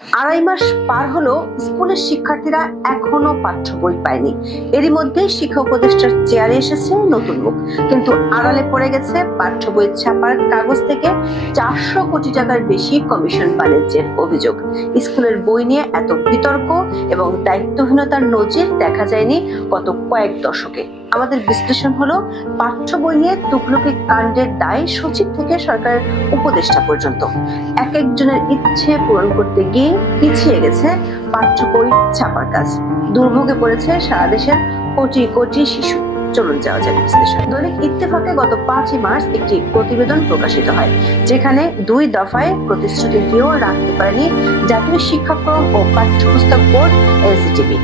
আড়াই মাস পার হলো স্কুলের শিক্ষার্থীরা এখনো পাঠ্য বই পায়নি। এরই মধ্যে শিক্ষা উপদেষ্টার চেয়ারে এসেছে নতুন মুখ, কিন্তু আড়ালে পড়ে গেছে পাঠ্য বই ছাপার কাগজ থেকে 400 কোটি টাকার বেশি কমিশন বাণিজ্যের অভিযোগ। স্কুলের বই নিয়ে এত বিতর্ক এবং দায়িত্বহীনতার নজির দেখা যায়নি গত কয়েক দশকে। আমাদের বিশ্লেষণ হলো, পাঠ্য বই নিয়ে তুগলকি কাণ্ডের দায় সচিব থেকে সরকারের উপদেষ্টা পর্যন্ত এক একজনের ইচ্ছে পূরণ করতে গিয়ে পিছিয়ে গেছে পাঠ্য বই ছাপার কাজ। দুর্ভোগে পড়েছে সারা দেশের কোটি কোটি শিশু। চলুন যাওয়া যাক বিশ্লেষণ। দৈনিক ইত্তেফাকে গত 5ই মার্চ একটি প্রতিবেদন প্রকাশিত হয়, যেখানে 2 দফায় প্রতিশ্রুতি দিয়েও রাখতে পারেনি জাতীয় শিক্ষাক্রম ও পাঠ্যপুস্তক বোর্ড এনসিটিবি।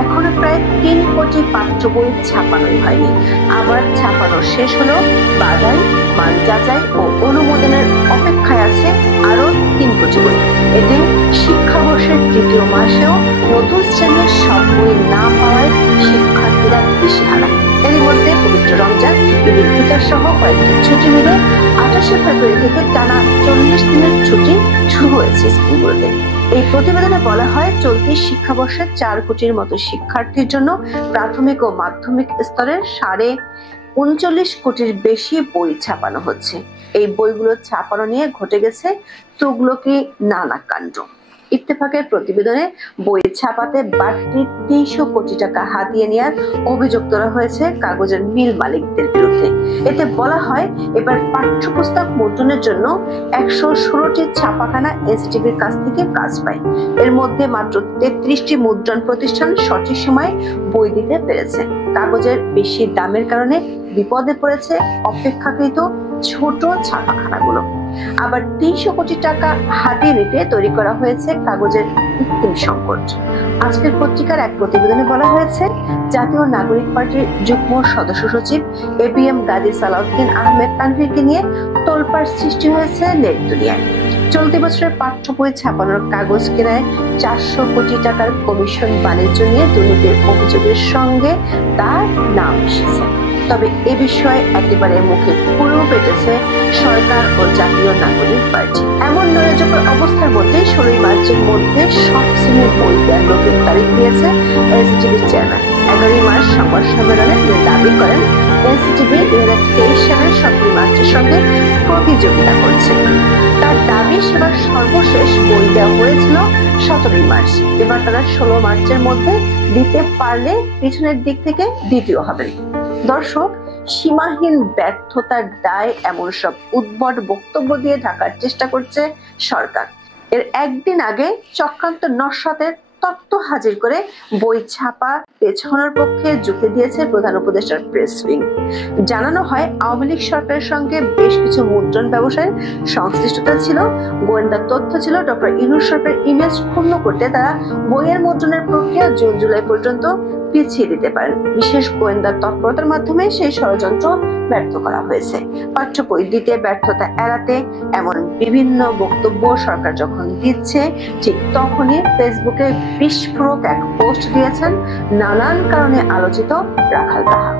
এখনো প্রায় 3 কোটি পাঠ্য বই ছাপানোই হয়নি। আবার ছাপানো শেষ হলো, বাধাই, মান যাচাই ও অনুমোদনের অপেক্ষায় আছে আরো 3 কোটি বই। এতে শিক্ষাবর্ষের 3য় মাসেও নতুন শ্রেণীর সব বই না পাওয়ায় শিক্ষার্থীরা দিশেহারা। এরই মধ্যে পবিত্র রমজান, ঈদুল ফিতর সহ কয়েকটি ছুটি মিলে 28শে ফেব্রুয়ারি থেকে টানা 40 দিনের ছুটি শুরু হয়েছে স্কুলগুলোতে। এই প্রতিবেদনে বলা হয়, চলতি শিক্ষাবর্ষে 4 কোটির মতো শিক্ষার্থীর জন্য প্রাথমিক ও মাধ্যমিক স্তরের 39 কোটির বেশি বই ছাপানো হচ্ছে। এই বইগুলো ছাপানো নিয়ে ঘটে গেছে তুগলকি নানা কাণ্ড। ইত্তেফাকের প্রতিবেদনে বই ছাপাতে বাড়তি 300 কোটি টাকা হাতিয়ে নেওয়ার অভিযোগ তোলা হয়েছে কাগজের মিল মালিকদের বিরুদ্ধে। এতে বলা হয়, এবার পাঠ্যপুস্তক মুদ্রণের জন্য 116টি ছাপাখানা এনসিটিভির কাছ থেকে কাজ পায়। এর মধ্যে মাত্র 33টি মুদ্রণ প্রতিষ্ঠান সঠিক সময়ে বই দিতে পেরেছে। কাগজের বেশি দামের কারণে বিপদে পড়েছে অপেক্ষাকৃত ছোট ছাপাখানাগুলো। আবার 300 কোটি টাকা হাতিয়ে নিতে তৈরি করা হয়েছে কাগজের কৃত্রিম সংকট। আজকের পত্রিকার এক প্রতিবেদনে বলা হয়েছে, জাতীয় নাগরিক পার্টির যুগ্ম সদস্য সচিব এবিএম গাজী সালাউদ্দিন আহমেদ তানভীরকে নিয়ে তোলপাড় সৃষ্টি হয়েছে নেট দুনিয়ায়। চলতি বছরের পাঠ্য বই ছাপানোর কাগজ কেনায় 400 কোটি টাকার কমিশন বাণিজ্য নিয়ে দুর্নীতির অভিযোগের সঙ্গে তার নাম এসেছে। তবে এ বিষয়ে একেবারে মুখে পুরো পেটেছে সরকার ও জাতীয় নাগরিক পার্টি। এমন নৈরাজ্যকর অবস্থার মধ্যে 16ই মার্চের মধ্যে সব শ্রেণীর বই দেওয়ার নতুন তারিখ দিয়েছে এনসিটিভির চেয়ারম্যান। 11ই মার্চ সংবাদ সম্মেলনে তিনি দাবি করেন, এনসিটিভি 2023 সালের 17 মার্চের সঙ্গে প্রতিযোগিতা করছে। তার দাবি, সেবার সর্বশেষ বই দেওয়া হয়েছিল 17ই মার্চ। এবার তারা 16 মার্চের মধ্যে দিতে পারলে পিছনের দিক থেকে দ্বিতীয় হবেন। দর্শক, সীমাহীন ব্যর্থতার দায় এমন সব উদ্ভট বক্তব্য দিয়ে ঢাকার চেষ্টা করছে সরকার। এর একদিন আগে চক্রান্ত নস্যাতের তত্ত্ব হাজির করে বই ছাপা পেছানোর পক্ষে যুক্তি দিয়েছে প্রধান উপদেষ্টার প্রেস উইং। জানানো হয়, আওয়ামী লীগ সরকারের সঙ্গে বেশ কিছু মুদ্রণ ব্যবসায়ের সংশ্লিষ্টতা ছিল। গোয়েন্দা তথ্য ছিল, ডক্টর ইউনূস সরকারের ইমেজ ক্ষুণ্ণ করতে তারা বইয়ের মুদ্রণের প্রক্রিয়া জুন জুলাই পর্যন্ত পিছিয়ে দিতে পারেন। বিশেষ গোয়েন্দা তৎপরতার মাধ্যমে সেই ষড়যন্ত্র ব্যর্থ করা হয়েছে। পাঠ্য বই দিতে ব্যর্থতা এড়াতে এমন বিভিন্ন বক্তব্য সরকার যখন দিচ্ছে, ঠিক তখনই ফেসবুকে বিস্ফোরক এক পোস্ট দিয়েছেন নানান কারণে আলোচিত রাখাল রাহা।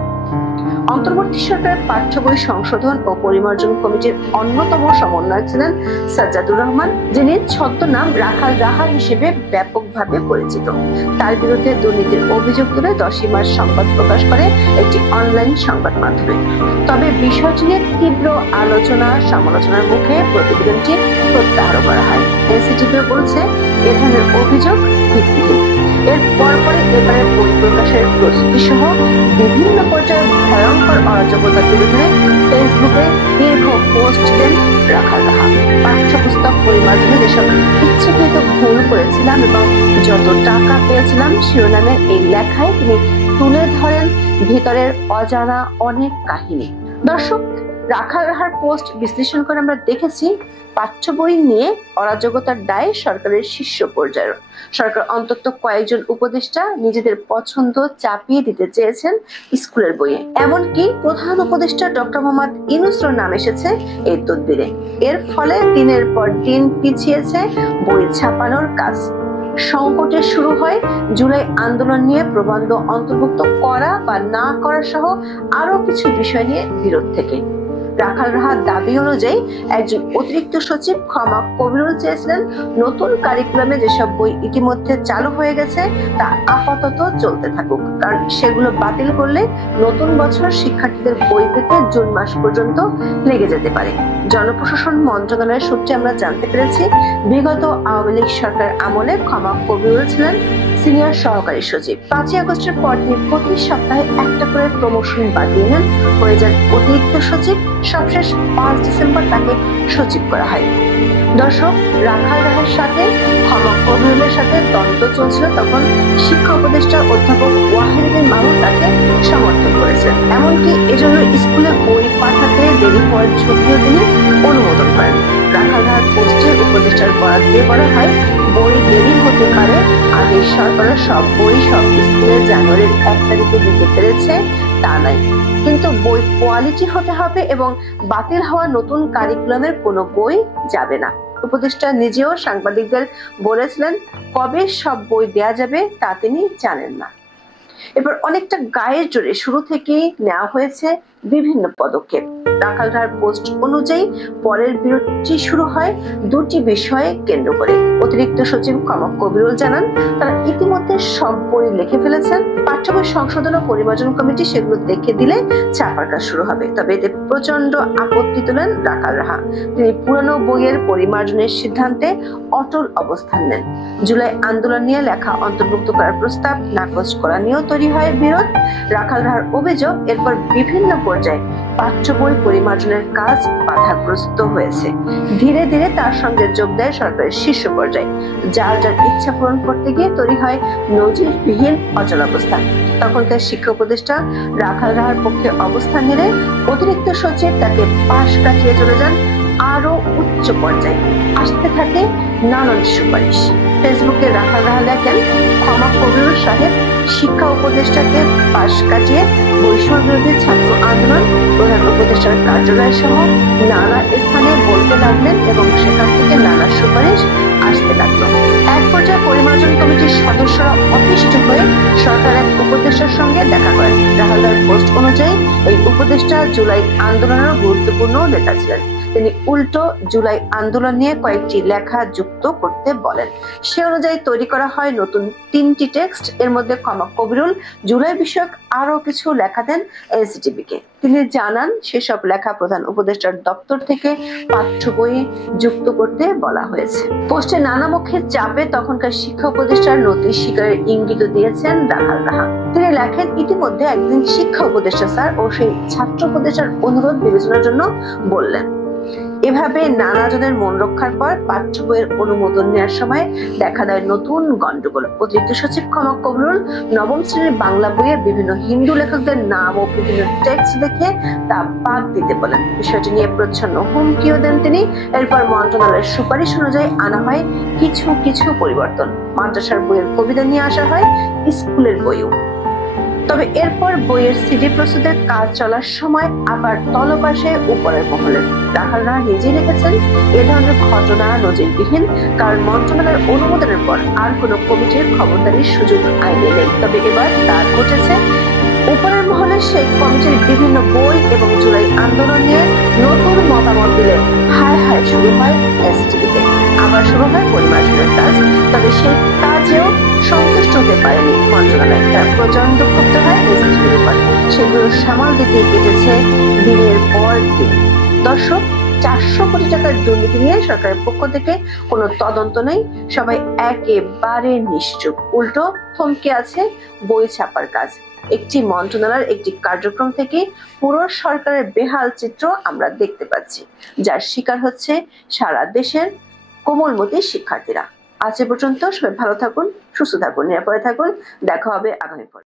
অন্তর্বর্তী সরকারের পাঠ্য বই সংশোধন ও পরিমার্জন কমিটির অন্যতম সমন্বয়ক ছিলেন সাজ্জাদুর রহমান, যিনি ছদ্মনাম রাখাল রাহা হিসেবে ব্যাপকভাবে পরিচিত। তার বিরুদ্ধে দুর্নীতির অভিযোগ তুলে 10ই মার্চ সংবাদ প্রকাশ করে একটি অনলাইন সংবাদ মাধ্যমে। তবে বিষয়টি নিয়ে তীব্র আলোচনা সমালোচনার মুখে প্রতিবেদনটি প্রত্যাহার করা হয়। এনসিটিভি বলছে, এ ধরনের অভিযোগ ভিত্তিহীন। এর পরপরে এবারের বই প্রকাশের প্রস্তুতি সহ বিভিন্ন পর্যায়ে ভয়ঙ্কর অরাজকতা তুলে ধরে ফেসবুকে দীর্ঘ পোস্ট দেন রাখাল রাহা। পাঠ্যপুস্তক পরিমার্জনে যেসব ইচ্ছাকৃত ভুল করেছিলাম এবং যত টাকা পেয়েছিলাম শিরোনামের এই লেখায় তিনি তুলে ধরেন ভিতরের অজানা অনেক কাহিনী। দর্শক, রাখাল রাহার পোস্ট বিশ্লেষণ করে আমরা দেখেছি, পাঠ্য বই নিয়ে অরাজকতার দায় সরকারের শীর্ষ পর্যায়ের। সরকার অন্তত কয়েকজন উপদেষ্টা নিজেদের পছন্দ চাপিয়ে দিতে চেয়েছেন স্কুলের বইয়ে। এমনকি প্রধান উপদেষ্টা ডক্টর মোহাম্মদ ইউনূসের নাম এসেছে এই তদবিরে। এর ফলে দিনের পর দিন পিছিয়েছে বই ছাপানোর কাজ। সংকটে শুরু হয় জুলাই আন্দোলন নিয়ে প্রবন্ধ অন্তর্ভুক্ত করা বা না করা সহ আরো কিছু বিষয় নিয়ে বিরোধ থেকে। রাখাল রাহার দাবি অনুযায়ী একজন অতিরিক্ত সচিব ক্ষমা কবিরুল চেয়েছিলেন নতুন কারিকুলামে যেসব বই ইতিমধ্যে চালু হয়ে গেছে তা আপাতত চলতে থাকুক, কারণ সেগুলো বাতিল করলে নতুন বছর শিক্ষার্থীদের বই পেতে জুন মাস পর্যন্ত লেগে যেতে পারে। জনপ্রশাসন মন্ত্রণালয়ের সূত্রে আমরা জানতে পেরেছি, বিগত আওয়ামী লীগ সরকার আমলে ক্ষমা কবিরুল ছিলেন সিনিয়র সহকারী সচিব। 5ই আগস্টের পর তিনি প্রতি সপ্তাহে একটা করে প্রমোশন বাড়িয়ে নেন, হয়ে যান অতিরিক্ত সচিব। সবশেষ 5 ডিসেম্বর তাকে সচিব করা হয়। দর্শক, রাখাল রাহার সাথে ক্ষমা কবিরুলের সাথে দ্বন্দ্ব চলছিল তখন শিক্ষা উপদেষ্টা অধ্যাপক ওয়াহিদুদ্দিন মাহমুদ তাকে সমর্থন করেছেন। এমনকি এজন্য স্কুলে বই পাঠাতে দেরি হওয়ার ঝুঁকিও তিনি অনুমোদন করেন। রাখাল রাহার পোস্টে উপদেষ্টার বরাদ দিয়ে বলা হয়, বই দেরি হতে পারে, আগে সরকারের সব বই সব স্কুলে জানুয়ারির 1 তারিখে দিতে পেরেছে তা নাই, কিন্তু বই কোয়ালিটি হতে হবে এবং বাতিল হওয়া নতুন কারিকুলামের কোনো বই যাবে না। উপদেষ্টা নিজেও সাংবাদিকদের বলেছিলেন, কবে সব বই দেয়া যাবে তা তিনি জানেন না। এবার অনেকটা গায়ের জোরে শুরু থেকেই নেওয়া হয়েছে বিভিন্ন পদক্ষেপ। রাখাল রাহার পোস্ট অনুযায়ী পরের বিরতি শুরু হয় দুটি বিষয়ে কেন্দ্র করে। অতিরিক্ত সচিব ক্ষমা কবিরুল জানান, তারা ইতিমধ্যে সব বই লিখে ফেলেছেন। পাঠ্য বই সংশোধন ও পরিমার্জন কমিটি সেগুলো দেখে দিলে ছাপার কাজ শুরু হবে। তবে এতে প্রচন্ড আপত্তি তোলেন রাখাল রাহা। তিনি পুরানো বইয়ের পরিমার্জনের সিদ্ধান্তে অটল অবস্থান নেন। জুলাই আন্দোলন নিয়ে লেখা অন্তর্ভুক্ত করার প্রস্তাব নাকচ করা নিয়েও তৈরি হয় বিরোধ। রাখাল রাহার অভিযোগ, এরপর বিভিন্ন পর্যায়ে পাঠ্য বই পরিমার্জনের কাজ বাধাগ্রস্ত হয়েছে। ধীরে ধীরে তার সঙ্গে যোগ দেয় সরকারের শীর্ষ পর্যায়ে। যার যার ইচ্ছা পূরণ করতে গিয়ে তৈরি হয় নজিরবিহীন অচলাবস্থা। তখনকার শিক্ষা উপদেষ্টা রাখাল রাহার পক্ষে অবস্থান নিলে অতিরিক্ত সচিব তাকে পাশ কাটিয়ে চলে যান আরো উচ্চ পর্যায়ে। আসতে থাকে নানান সুপারিশ। ফেসবুকে রাখাল রাহা লেখেন, ক্ষমা কবিরুল সাহেব শিক্ষা উপদেষ্টাকে পাশ কাটিয়ে বৈষম্য বিরোধী ছাত্র আন্দোলন, প্রধান উপদেষ্টার কার্যালয় সহ নানা স্থানে বলতে লাগলেন এবং সেখান থেকে নানা সুপারিশ আসতে লাগলো। এক পর্যায়ে পরিমার্জন কমিটির সদস্যরা অতিষ্ঠ হয়ে সরকারের উপদেষ্টার সঙ্গে দেখা করেন। রাখাল রাহার পোস্ট অনুযায়ী এই উপদেষ্টা জুলাই আন্দোলনের গুরুত্বপূর্ণ নেতা ছিলেন। তিনি উল্টো জুলাই আন্দোলন নিয়ে কয়েকটি লেখা যুক্ত করতে বলেন। সে অনুযায়ী তৈরি করা হয় নতুন 3টি টেক্সট। এর মধ্যে ক্ষমা কবিরুল জুলাই বিষয়ক আরো কিছু লেখা দেন এনসিটিবি কে। তিনি জানান, সেসব লেখা প্রধান উপদেষ্টার দপ্তর থেকে পাঠ্য বই যুক্ত করতে বলা হয়েছে। পোস্টে নানা মুখের চাপে তখনকার শিক্ষা উপদেষ্টার নোটিশ স্বীকারের ইঙ্গিত দিয়েছেন রাখাল রাহা। তিনি লেখেন, ইতিমধ্যে একদিন শিক্ষা উপদেষ্টা স্যার ও সেই ছাত্র উপদেষ্টার অনুরোধ বিবেচনার জন্য বললেন। এভাবে নানা জনের মন রক্ষার পর পাঠ্য বইয়ের অনুমোদন নেওয়ার সময় দেখা দেয় নতুন গন্ডগোল। অতিরিক্ত সচিব ক্ষমা কবিরুল নবম শ্রেণীর বাংলা বইয়ে বিভিন্ন হিন্দু লেখকদের নাম ও বিভিন্ন টেক্সট দেখে তা বাদ দিতে বলেন। বিষয়টি নিয়ে প্রচ্ছন্ন হুমকিও দেন তিনি। এরপর মন্ত্রণালয়ের সুপারিশ অনুযায়ী আনা হয় কিছু কিছু পরিবর্তন। মাদ্রাসার বইয়ের কবিতা নিয়ে আসা হয় স্কুলের বইও। তবে এরপর বইয়ের সিডি প্রস্তুতের কাজ চলার সময় আবার তলপাশে উপরের মহলে রাখাল রাহা নিজেই লিখেছেন, এ ধরনের ঘটনা নজিরবিহীন, কারণ মন্ত্রণালয়ের অনুমোদনের পর আর কোনো কমিটির ক্ষমতারই সুযোগ আইনে নেই। তবে এবার তা ঘটেছে। উপরের মহলে সেই কমিটির বিভিন্ন বই এবং জুলাই আন্দোলন নিয়ে নতুন মতামত দিলে হায় হায় শুরু হয় এসটিভিতে। আবার শুরু হয় পরিমার্জনের কাজ। তবে সেই কাজেও সন্তুষ্ট হতে পারেনি মন্ত্রণালয়। তার প্রচন্ড ক্ষুব্ধ হয় এসটিভির উপর। সেগুলো সামাল দিতে কেটেছে দিনের পর দিন। দর্শক, 400 কোটি টাকার দুর্নীতি নিয়ে সরকারের পক্ষ থেকে কোনো তদন্ত নেই। সবাই একেবারে নিশ্চুপ। উল্টো থমকে আছে বই ছাপার কাজ। একটি মন্ত্রণালয়ের একটি কার্যক্রম থেকে পুরো সরকারের বেহাল চিত্র আমরা দেখতে পাচ্ছি, যার শিকার হচ্ছে সারা দেশের কোমলমতি শিক্ষার্থীরা। আজ এ পর্যন্ত। সবাই ভালো থাকুন, সুস্থ থাকুন, নিরাপদে থাকুন। দেখা হবে আগামী পর্বে।